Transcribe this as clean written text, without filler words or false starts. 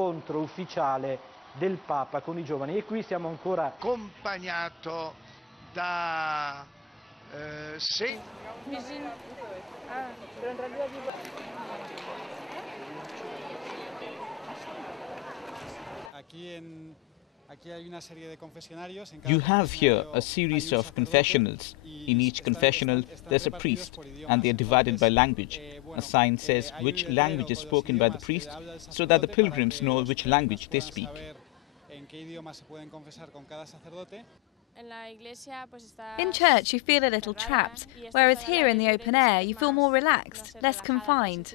incontro ufficiale del Papa con i giovani. E qui siamo ancora accompagnato da You have here a series of confessionals. In each confessional, there's a priest, and they are divided by language. A sign says which language is spoken by the priest, so that the pilgrims know which language they speak. In church, you feel a little trapped, whereas here in the open air, you feel more relaxed, less confined.